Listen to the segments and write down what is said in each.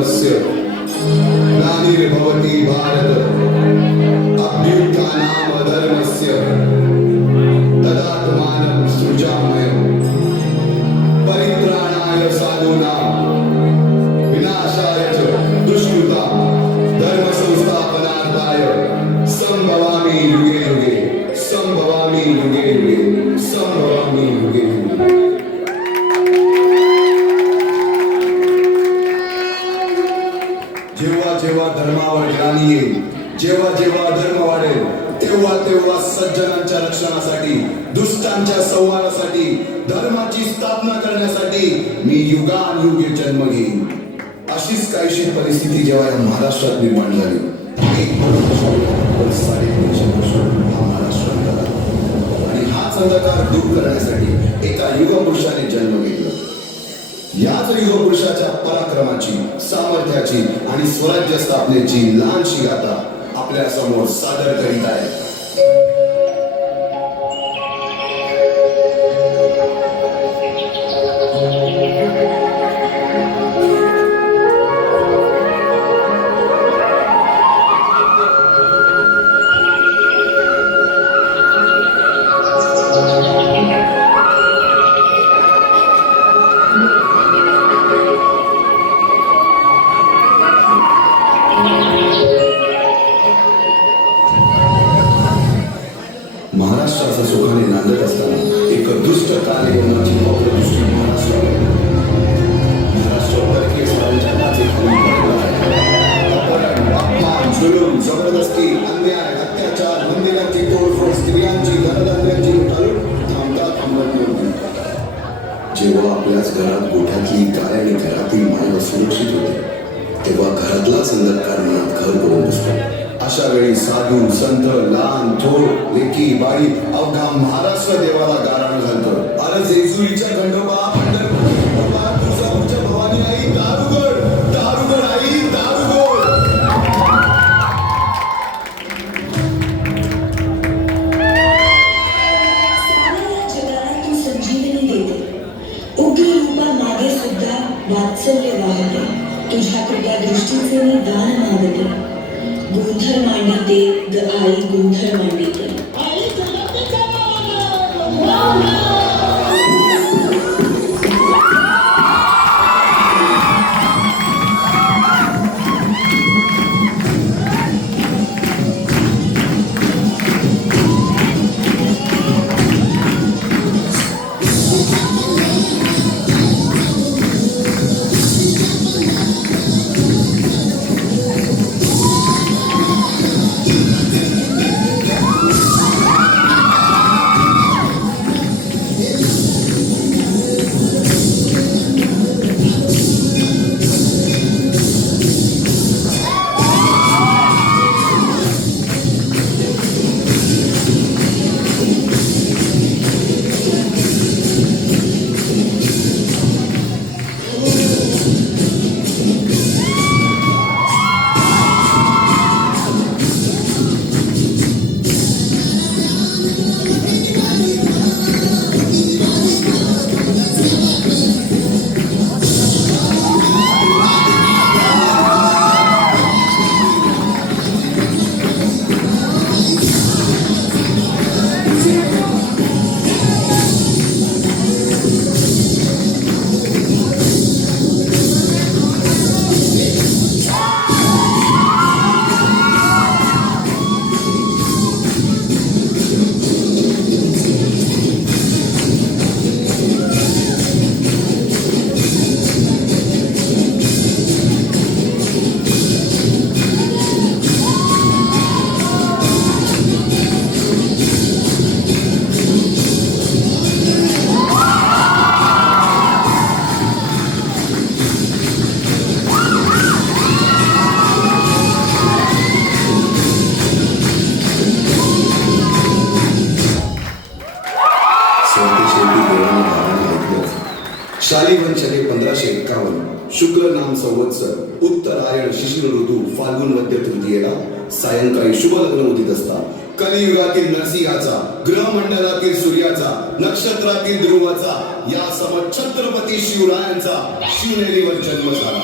धर्मस्य ग्लानिर्भवति भारत अभ्युत्थानाम धर्मस्य तदात्मानं सृजाम्यहम् परित्राणाय साधूनां विनाशाय च दुष्कृतां धर्म संस्थापनार्थाय संभवामि युगे युगे संभवामि युगे युगे संभवामि युगे युगे. जेव्हा जेव्हा धर्मावर ग्लानी येईल, जेव्हा जेव्हा धर्म वाढेल, तेव्हा तेव्हा सज्जनांच्या रक्षणासाठी, दुष्टांच्या संहारासाठी, धर्माची स्थापना करण्यासाठी मी युगानुयुगे जन्म घेईन. अशीच काहीशी परिस्थिती जेव्हा या महाराष्ट्रात निर्माण झाली, 350 वर्ष हा महाराष्ट्र झाला आणि हाच अंधकार दूर करण्यासाठी एका युगपुरुषाने जन्म घेतला. याच युगपुरुषाच्या पराक्रमाची, सामर्थ्याची आणि स्वराज्य स्थापनेची लहानशी गाथा आपल्या समोर सादर करीत आहे. महाराष्ट्राचा सुखाने नांदत असताना एक दुष्ट कार्यक्रमाची दृष्टी महाराष्ट्र परकीय स्वराज्याच्या माचेखाली पडला आहे. अपहरण, अपमान, जुलूम, जबरदस्ती, अन्याय, अत्याचार, मंदिरांची तोडफोड, स्त्रियांची, धनधान्यांची लूट थांबत नव्हती. जेव्हा आपल्याच घरात गोठ्यातली गाय आणि घरातील माय सुरक्षित होते, तेव्हा घरातलाच अंधकार मनात घर करून बसतो. अशा वेळी साधू, संत, लहान, थोर, लेकी, बाई अवघा महाराष्ट्र देवाला गाराण घालतं. अरे जेजुरीच्या खंडोबा, पंढरपूरच्या तुळजापूरच्या भवानी आई, दारुगड, दारुगड आई, दारुगड. साऱ्या जगाला तू संजीवनी देते, उग्र रूपा मागे सुद्धा वात्सल्य वाहते. तुझ्या कृपा दृष्टीचे मी दान मागते. गुंधर मांडिते ग आई, गुंधर मांडिते. शालिवंशके 1551 शुक्ल नाम संवत्सर उत्तरायण शिशिर ऋतू फाल्गुन वद्य तृतीयेला सायंकाळी शुभ लग्न उदित असता कलियुगातील नरसिंहाचा, ग्रहमंडलातील सूर्याचा, नक्षत्रातील ध्रुवाचा या सम छत्रपती शिवरायांचा शिवनेरीवर जन्म झाला.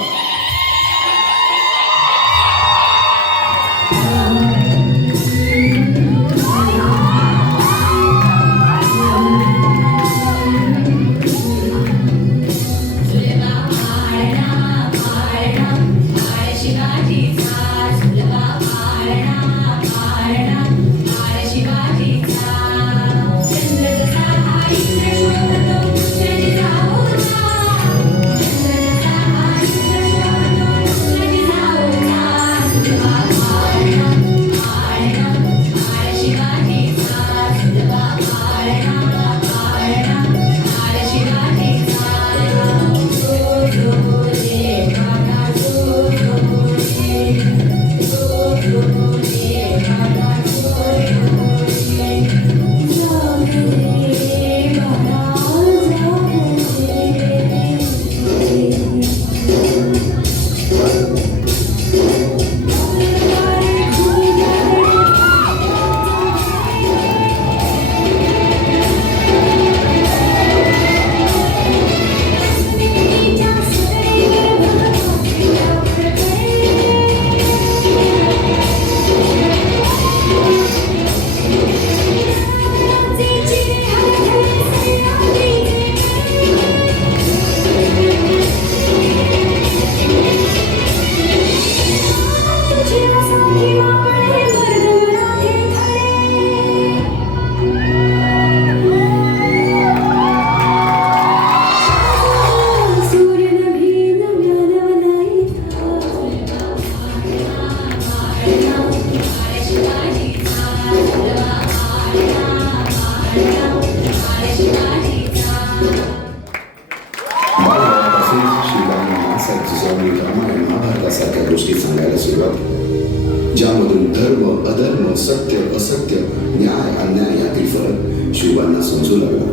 महाभारतासारख्या गोष्टी सांगायला सुरुवात केली, ज्यामधून धर्म अधर्म सत्य असत्य न्याय अन्याय यातील फरक शिवबांना समजू लागला.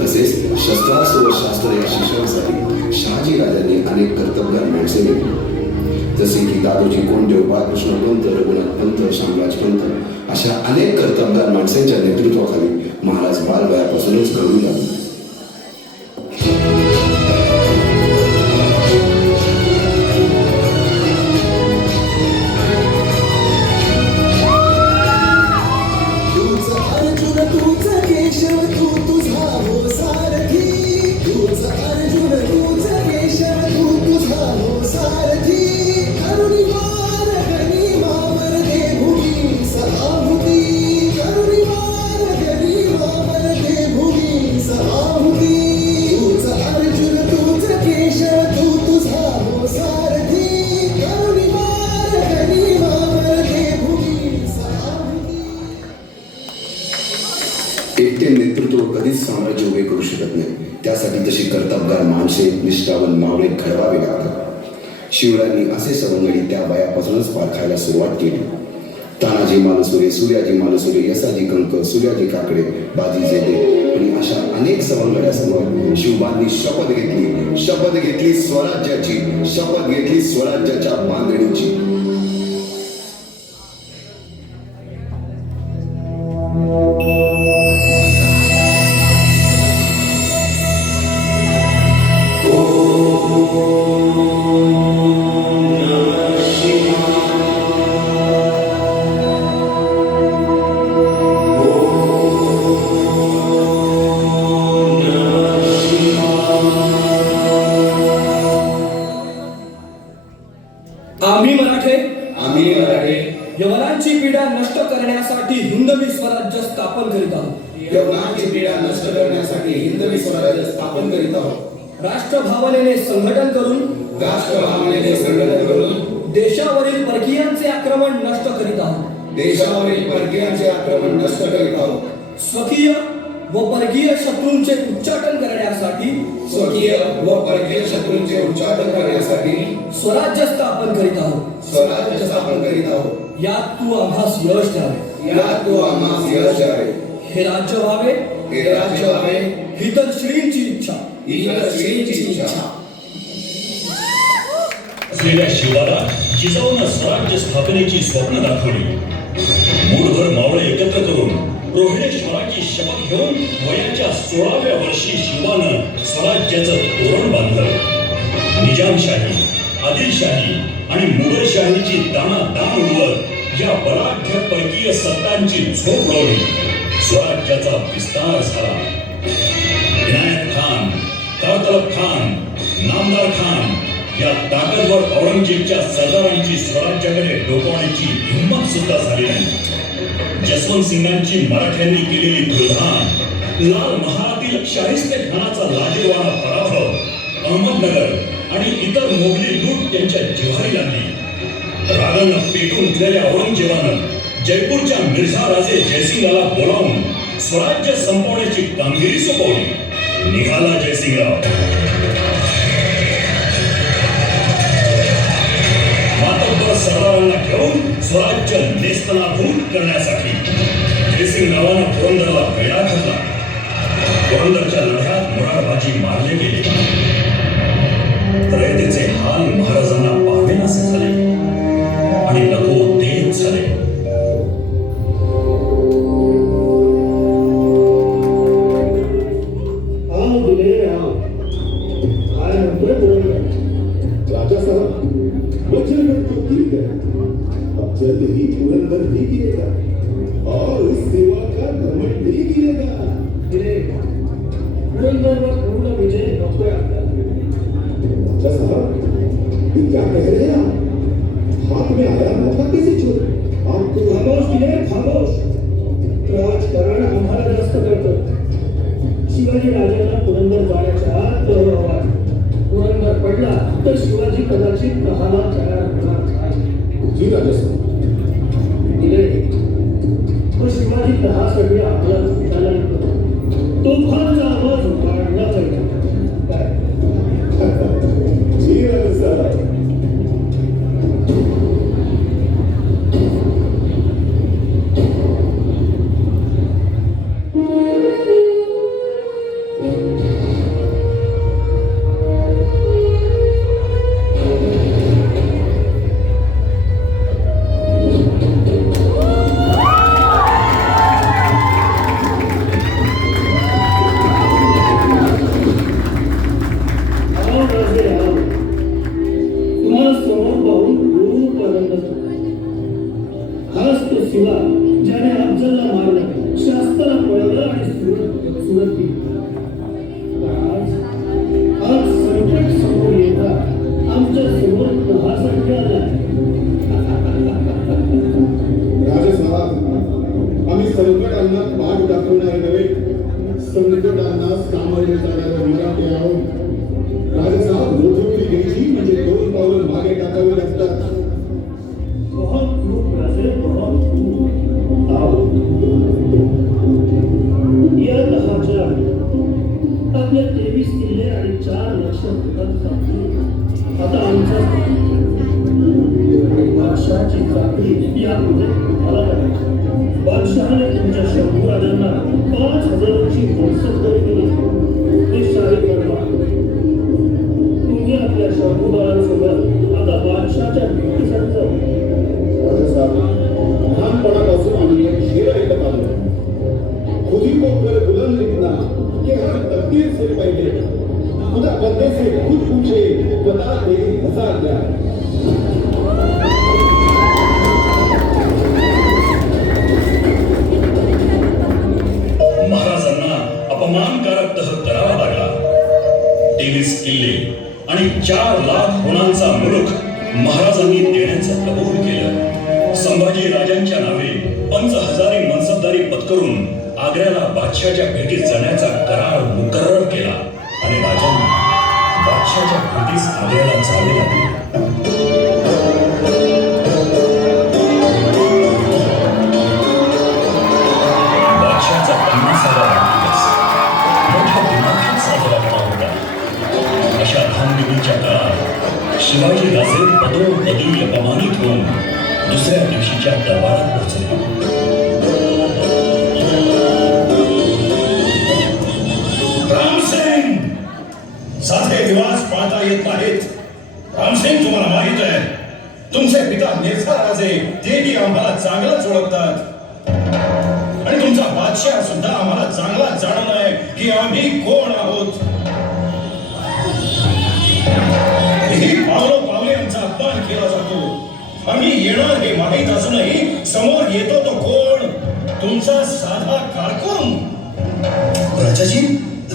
तसेच शस्त्रास्त्र व शास्त्र या शिक्षणासाठी शहाजी राजांनी अनेक कर्तबगार माणसे नेमली, जसे की दादोजी कोंडदेव, बाळकृष्ण पंत, रघुनाथ पंत, शामराज पंत अशा अनेक कर्तबगार माणसांच्या नेतृत्वाखाली महाराज बालवयापासूनच घडू लागले. एकटे नेतृत्व कधीच साम्राज्य उभे करू शकत नाही. त्यासाठी तशी कर्तबगार माणसे, निष्ठावान मावळे घडवावे लागतात. शिवरायांनी असे सवंगडी त्या वयापासूनच पारखायला सुरुवात केली. तानाजी मालुसरे, सूर्याजी मालुसरे, यसाजी कंक, सूर्याजी काकडे, बाजी जेदे आणि अशा अनेक सवंगड्यासमोर शिवबांनी शपथ घेतली स्वराज्याची, शपथ घेतली स्वराज्याच्या बांधणीची. आम्ही मराठे यवनांची पीडा नष्ट करण्यासाठी हिंदवी स्वराज्य स्थापन करीत आहोत. यवनांची पीडा नष्ट करण्यासाठी हिंदवी स्वराज्य स्थापन करीत आहोत. राष्ट्रभावनेने संघटन करून देशावरील परकीयांचे आक्रमण नष्ट करीत आहोत. देशावरील परकीयांचे आक्रमण नष्ट करीत आहोत. स्वकीय व परकीय शत्रूंचे उच्चाटन करण्यासाठी उच्चाटन करण्यासाठी स्वराज्य स्थापन करीत आहोत. स्वराज्य स्थापन करीत आहोत. यात तू आम्हास यश द्यावे. यात तू आम्हास यश द्यावे. हे राज्य व्हावे. हे राज्य व्हावे. ही तर श्रींची इच्छा. ही तर श्रींची इच्छा. असलेल्या शिवाला जिजाऊनं स्वराज्य स्थापनेची स्वप्न दाखवली. मूठभर मावळे एकत्र करून रोहिणेश्वराची शपथ घेऊन वयाच्या 16व्या वर्षी शिवानं स्वराज्याचं तोरण बांधलं. निजामशाही, आदिलशाही आणि मुघलशाहीची दाणादाण उडवत या बलाढ्य परकीय सत्तांची झोप उडवली. स्वराज्याचा विस्तार झाला. इनायत खान, करतलब खान, नामदार खान या ताकदवर औरंगजेबच्या सरदारांची स्वराज्याकडे डोकावण्याची हिंमत सुद्धा झाली नाही. जसवंत सिंगांची मराठ्यांनी केलेली दुर्धान, लाल महालातील शाहिस्ते खानाचा लाजिरवाणा पराभव, अहमदनगर आणि इतर मोगली लूट त्यांच्या जिव्हारी लागली. रागानं पेटून उठलेल्या औरंगजेबानं जयपूरच्या मिर्झा राजे जयसिंगाला बोलावून स्वराज्य संपवण्याची कामगिरी सोपवली. निघाला जयसिंगराव. मातब्बर सरदारांना घेऊन स्वराज्य नेस्तनाभूत करण्यासाठी जयसिंगरावांना पुरंदरला वेढा घातला. पुरंदरच्या लढ्यात मुरारबाजी मारले गेले. रयतेचे हाल महाराजांना पाहावेनासे झाले आणि नको तेच झाले. राजा साहब, वज्रगढ़ तो गिर गया, अब जल्द ही पुरंदर भी गिरेगा और उस सेवा का घमंड भी गिरेगा. पुरंदरवर पूर्ण विजय नकोय आपल्याला. राजा साहब, ये क्या कह रहे हैं आप? हाथ में आया मौका कैसे छोड़े? आपको खामोश दिले, खामोश. राजकारण आम्हाला जास्त कळतं. शिवाजी राजांना पुरंदर जाण्याच्या आत हवा. पुरंदर पडला तर शिवाजी कदाचित कहाला तयार होणार नाही. जी राजा साहब. तो शिवाजी दहा सगळे आपल्या भेटायला येतो. तोफांचा आवाज उभारला पाहिजे. जी राजा साहब. टाकावे लागतात. बहुत खूप राजे, बहुत खूप. आओ. या 10च्या आपले 23 किल्ले आणि 4 लक्ष फुटात संपले. आता आमचा बादशहाची चाकरी यापुढे मला करायची. बादशहाने तुमच्या शंभू राजांना 5,000ची मोत्सद्दल केली. निश्चय करवा. तुम्ही आपल्या शंभू बाळांसोबत आता बादशहाच्या भेटीसाठी जाऊ. राजसाहेब, लहानपणापासून आम्ही एक शेर ऐकत आलो. खुदी को कर बुलंद इतना कि हर तकदीर से पहले खुदा बंदे से खुद पूछे बता तेरी मजा क्या है. महाराजांना अपमानकारक तह करावा लागला. 23 किल्ले आणि 4 लाख होणांचा मुलूक महाराजांनी देण्याचं कबूल केलं. संभाजी राजांच्या नावे 5,000 मनसबदारी पत्करून आग्र्याला बादशाच्या भेटीत जाण्याचा करार मुकर्रर केला आणि राजांना बादशाच्या भेटीस आग्र्याला जावे लागले. बादशाचा 50वा वाढदिवस मोठ्या दिमाखात साजरा केला होता. अशा धामधुमीच्या काळात शिवाजी राजे पदोपदी अपमानित होऊन दुसऱ्या दिवशीच्या दरबारात पोहोचले. रामसिंग, साधे रिवाज पाळता येत नाहीत. रामसिंग, तुम्हाला माहित आहे तुमचे पिता मिर्झा राजे तेही आम्हाला चांगलंच ओळखतात आणि तुमचा बादशाह सुद्धा आम्हाला चांगलाच जाणून आहे की आम्ही कोण आहोत. ही पावले आमचा अपमान केला जातो. आम्ही येणार हे माहीत असूनही समोर येतो तो कोण? तुमचा साधा कारकून.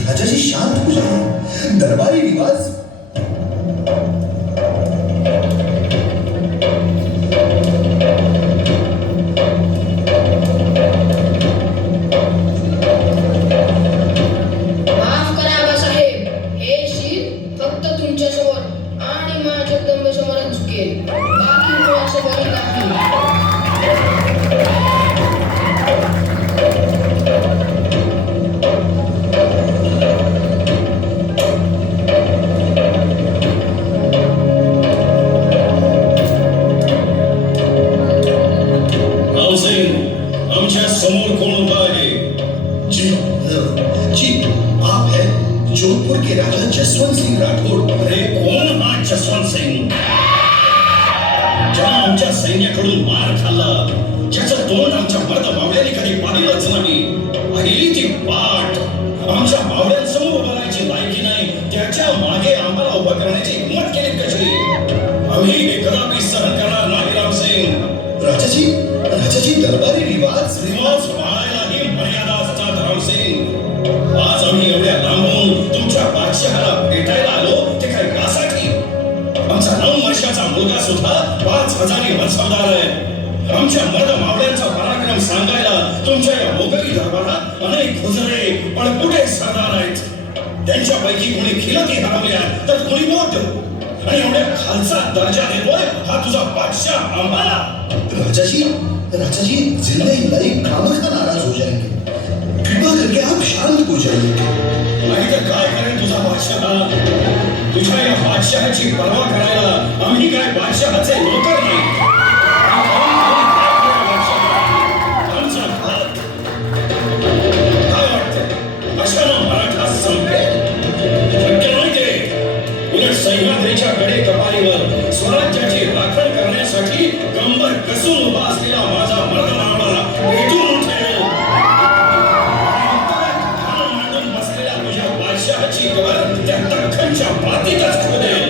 राजाजी शांत हो जाओ. दरबारी रिवाज. माफ करा आबासाहेब, हे शीर फक्त तुमच्यासमोर आणि माझ्या जगदंबेसमोरच झुकेल. बाकी कोणाचं बळी नाही. आमच्या समोर कोण उभा आहे? जी, आप है जोधपुर के राजा जसवंत सिंह राठौड़. अरे कोण हा जसवंत सिंग? ज्यानं आमच्या सैन्याकडून मार खाल्ला, ज्याचं तोंड आमच्या मर्द मावळ्याने कधी पाहिलंच नाही. पहिली ती पाठ आमच्या मावळ्यांसमोर उभं राहायची लायकी नाही, त्याच्या मागे आम्हाला उभं करण्याची हिंमत केली कशी? आम्ही हे कदापि सहन करणार नाही. रामसिंग, राजाजी दरबारी रिवाज पाळायलाही मर्यादा असतात. रामसिंग, आज आम्ही एवढ्या लांबून तुमच्या बादशहाला भेटायला आलो ते काय यासाठी? आमचा 9 वर्षाचा मुलगा सुद्धा 5,000 मनसबदार आहे. आमच्या मर्द मावळ्यांचा पराक्रम सांगायला तुमच्या या मोगली दरबारात अनेक हुजरे पण कुठे सरदार आहेत. त्यांच्यापैकी कोणी खिलती हरवल्या तर कोणी मोठ आणि एवढ्या खालचा दर्जा देतोय हा तुझा बादशाह आम्हाला. राजाजी जिंदे लाइक खामखा नाराज हो जाएंगे. कृपा करके आप शांत हो जाइए. नाही तर काय करेल तुझा बादशाह? तुझ्या या बादशहाची पर्वा करायला आम्ही काय बादशहाचे नोकर नाही. आमचा हात काय वाटतं अशानं मराठा संपेल? शक्य नाही ते. उलट सह्याद्रीच्या कडे कपारीवर स्वराज्याची राखण करण्यासाठी कंबर कसून उभा असलेला माझा मर्द मावळा भेटून उठेल. मांडून बसलेल्या तुझ्या बादशहाची कबर त्या दख्खनच्या मातीतच खोदेल.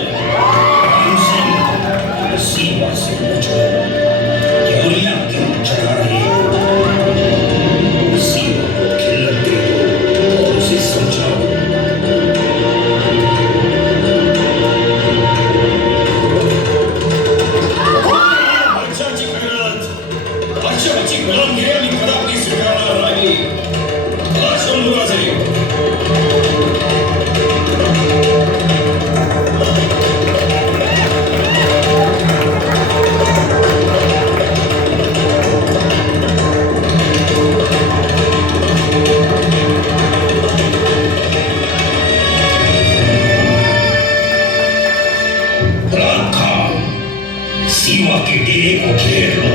सीमा के डेरे को घेर लो।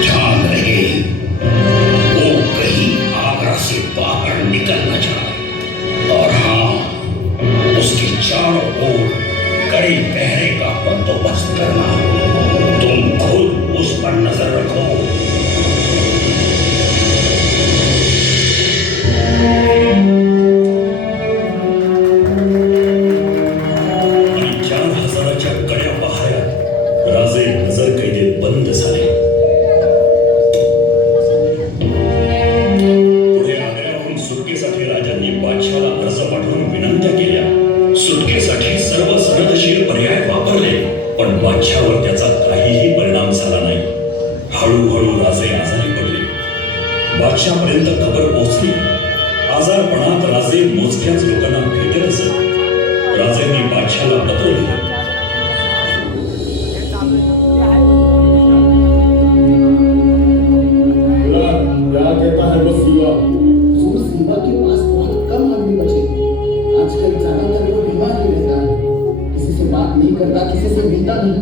ध्यान रहे वो कहीं आगरा से बाहर निकल न जाए। और हाँ, उसके चारों ओर कड़े पहरे का बंदोबस्त करना। तुम खुद उस पर नजर रखो। आणि 4,000च्या कड्या पहाऱ्यात राजे नजर कैदेत बंद झाले। पुढे आग्र्याहून सुटकेसाठी राजांनी बादशाहला अर्ज पाठवून विनंत्या केल्या। सुटकेसाठी सर्व सनदशीर पर्याय वापरले, पण बादशाहवर त्याचा काहीही परिणाम झाला नाही। हळूहळू राजे आजारी पडले। बादशाहपर्यंत खबर पोहोचली। आजारपणात राजे मोजक्याच लोकांना भेटत असत। राजांनी बादशाहला पत्र लिहिलं। क्या कहता है वो सीवा? हुजूर, सीमा के पास बहुत कम आदमी बचे। आजकल ज्यादातर लोग बीमार ही रहता है, किसी से बात नहीं करता, किसी से मिलता नहीं।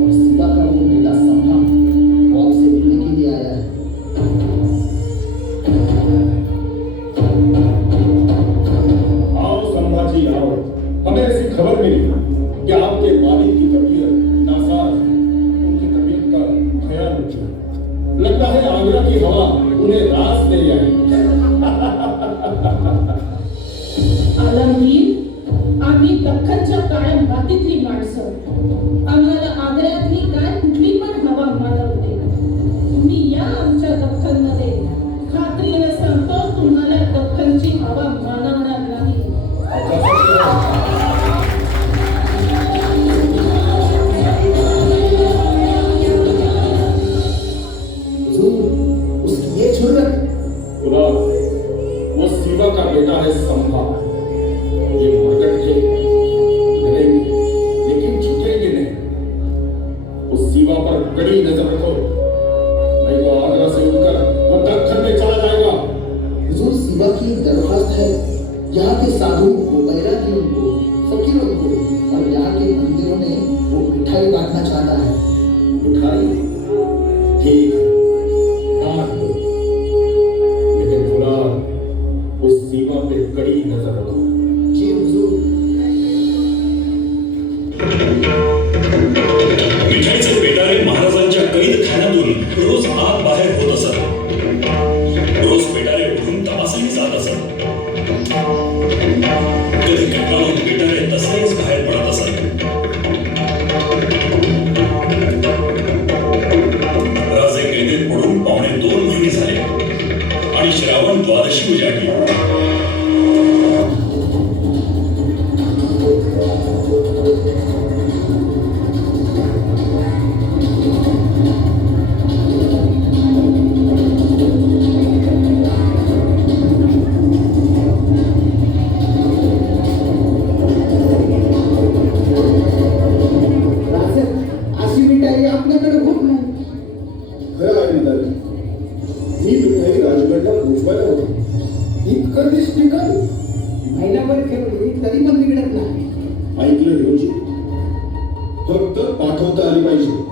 और सीवा का वो बेटा संभा मौत से मिलने के लिए आया है। आओ संभाजी आओ। हमें ऐसी खबर मिली कि आपके वालिद की तबीयत नासाज है। उनकी तबीयत का ख्याल रखिए। लगता है आगरा की हवा उन्हें रास दे आई। आलमगीर, आम्ही दख्खनच्या काळ्या मातीतली माणसं, आम्हाला आग्र्यातली काय कुठली पण हवा मानवते। तुम्ही या आमच्या दख्खनमध्ये, खात्रीने सांगतो तुम्हाला दख्खनची हवा मानवणार नाही। हुजूर, उसकी ये जुर्रत। खुदा, वो सीवा का बेटा है संभा। ये प्रकट थे डरेंगे लेकिन झुकेंगे नहीं। उस सीवा पर कड़ी नजर रखो, नहीं तो आगरा से उठकर वो दक्खन में चला जाएगा। हुजूर, सीवा की एक दरख्वास्त है। यहाँ के साधुओं को, बैरागियों को, फकीरों को और यहाँ के मंदिरों में वो मिठाई बांटना चाहता है। मिठाई ठीक बांट दो, लेकिन खुदा उस सीमा पे कड़ी नजर रखो। जी हुजूर। मिठाईचे पेटारे महाराजांच्या कैदखान्यातून रोज आत बाहेर होत असत। रोज पेटारे उठून तपासणी जात असत। कधी कंटाळून पेटारे तसाच बाहेर पडत असत। राजे कैदेत पडून 2.5 महिने झाले आणि श्रावण द्वादशी उजाडली। राजे, अशी मिठाई आपल्याकडे खूप नाही। खरं आहे मिताली, ही मिठाई राजगडला पोचवायला होती। इतकं निष्ठिकन महिनाभर ठेवली तरी पण बिघडत नाही। ऐकलं रोजी, फक्त पाठवता आली पाहिजे।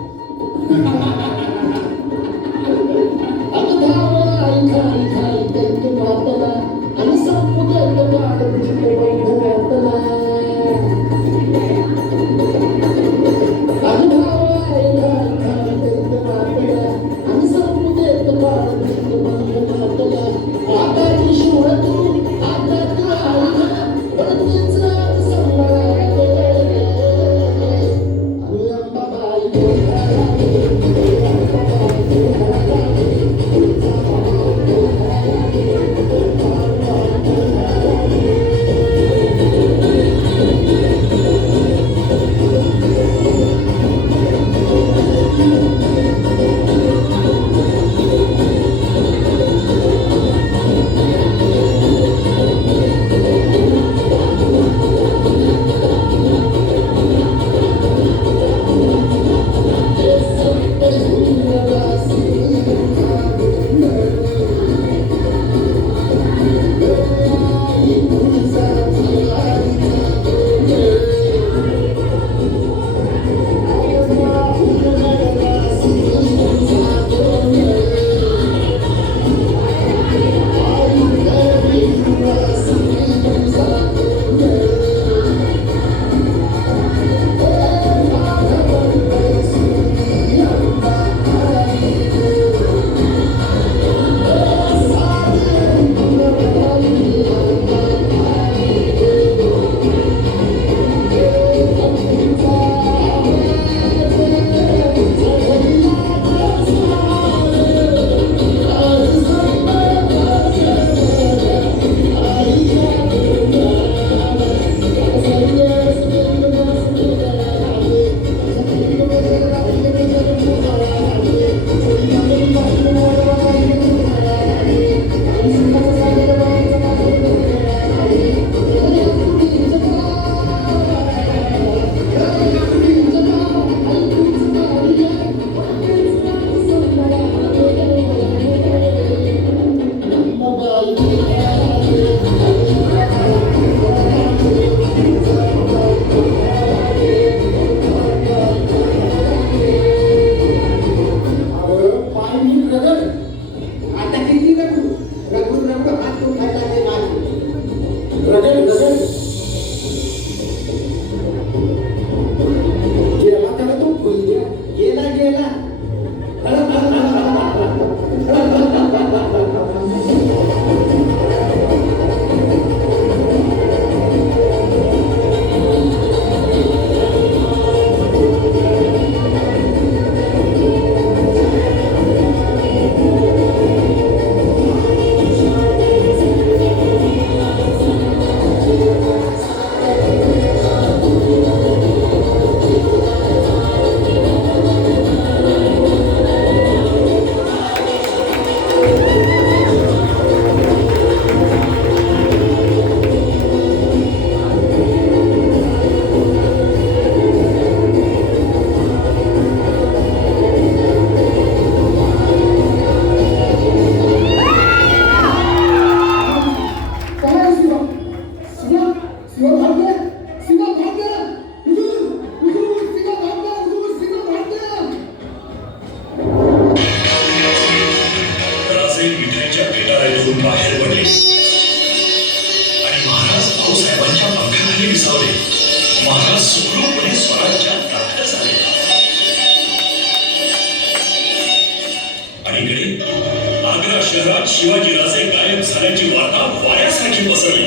शिवाजीराजे गायब झाल्याची वार्ता वाऱ्यासारखी पसरली.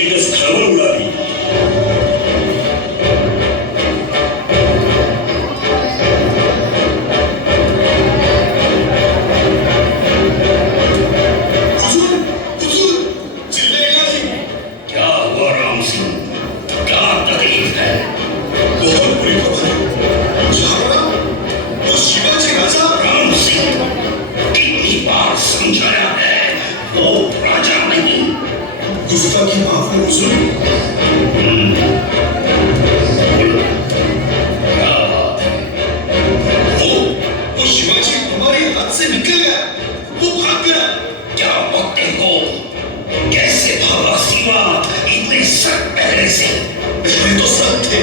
एकच खळबळ उडाली. क्या हुआ राम सिंह? क्या तकलीफ है? राम सिंह, कितनी बार समझाया है, वो राजा नहीं. गुस्ताखी माफ करो हुजूर. क्या बात है? वो शिवाजी हमारे हाथ से निकल गया. वो भाग गया. क्या बकते हो? कैसे भागा शिवा इतने सख्त पहरे से? पहले तो सब थे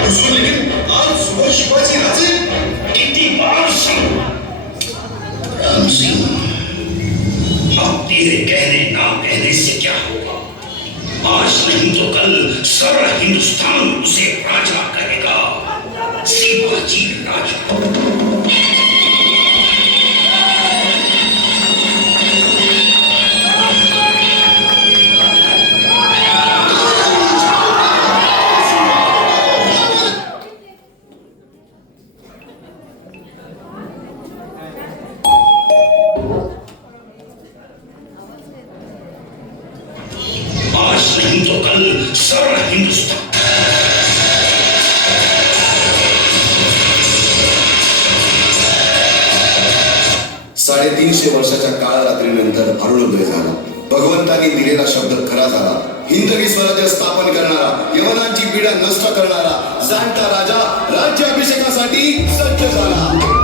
हुजूर, लेकिन आज सुबह शिवाजी राजे. कितनी बार सुन राम सिंह, अब तेरे कहने ना कहने से क्या होगा? आज नहीं तो कल सारा हिंदुस्तान उसे राजा कहेगा. शिवाजी राजा. आज नहीं तो कल सारा हिंदुस्तान. साडेतीनशे वर्षाच्या काळरात्रीनंतर अरुणोदय झाला. भगवंतांनी दिलेला शब्द खरा झाला. हिंदवी स्वराज्य स्थापन करणारा, यवनांची पीडा नष्ट करणारा जाणता राजा राज्याभिषेकासाठी सज्ज झाला.